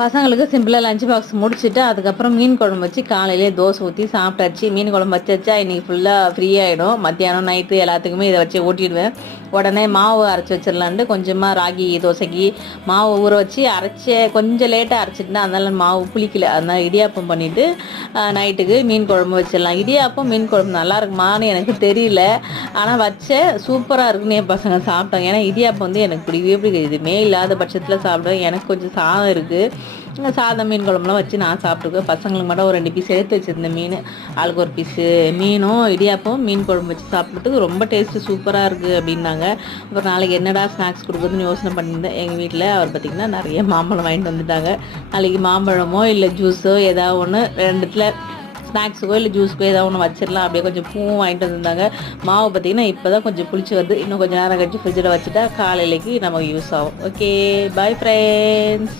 பசங்களுக்கு சிம்பிளாக lunch box முடிச்சுட்டு அதுக்கப்புறம் மீன் குழம்பு வச்சு காலையிலே தோசை ஊற்றி சாப்பிட்டாச்சு. மீன் குழம்பு வச்சா இன்றைக்கி ஃபுல்லாக ஃப்ரீ ஆகிடும். மத்தியானம் நைட்டு எல்லாத்துக்குமே இதை வச்சு ஓட்டிடுவேன். உடனே மாவு அரைச்சி வச்சிடலான்ட்டு கொஞ்சமாக ராகி தோசைக்கு மாவு ஊற வச்சு கொஞ்சம் லேட்டாக அரைச்சிட்டுனா அதனால மாவு புளிக்கல. அதனால் இடியாப்பம் பண்ணிவிட்டு நைட்டுக்கு மீன் குழம்பு வச்சிடலாம். இடியாப்பம் மீன் குழம்பு நல்லா இருக்குமான்னு எனக்கு தெரியல, ஆனால் வச்சேன் சூப்பராக இருக்குன்னு என் பசங்க சாப்பிட்டாங்க. ஏன்னா இடியாப்பம் வந்து எனக்கு பிடிக்கவே எதுவுமே இல்லாத பட்சத்தில் சாப்பிடுவேன். எனக்கு கொஞ்சம் சாதம் இருக்குது, சாதம் மீன் குழம்புலாம் வச்சு நான் சாப்பிட்டுக்குவேன். பசங்களுக்கு மட்டும் ஒரு 2 பீஸ் எடுத்து வச்சுருந்தேன் மீன், ஆளுக்கு ஒரு பீஸு மீனும் இடியாப்பம் மீன் குழம்பு வச்சு சாப்பிட்றதுக்கு ரொம்ப டேஸ்ட்டு சூப்பராக இருக்குது அப்படின்னாங்க. அப்புறம் நாளைக்கு என்னடா ஸ்நாக்ஸ் கொடுக்குறதுன்னு யோசனை பண்ணியிருந்தேன். எங்கள் வீட்டில் அவர் பார்த்திங்கன்னா நிறைய மாம்பழம் வாங்கிட்டு வந்துட்டாங்க. நாளைக்கு மாம்பழமோ இல்லை ஜூஸோ ஏதாவது ஒன்று ரெண்டுத்தில் ஸ்நாக்ஸுக்கோ இல்லை ஜூஸுக்கோ ஏதாவது ஒன்று வச்சிடலாம். அப்படியே கொஞ்சம் பூவும் வாங்கிட்டு வந்திருந்தாங்க. மாவு பார்த்திங்கன்னா இப்போ தான் கொஞ்சம் புளிச்சு வருது. இன்னும் கொஞ்சம் நேரம் கழிச்சு ஃப்ரிட்ஜில் வச்சுட்டா காலையிலைக்கு நமக்கு யூஸ் ஆகும். Okay, bye friends.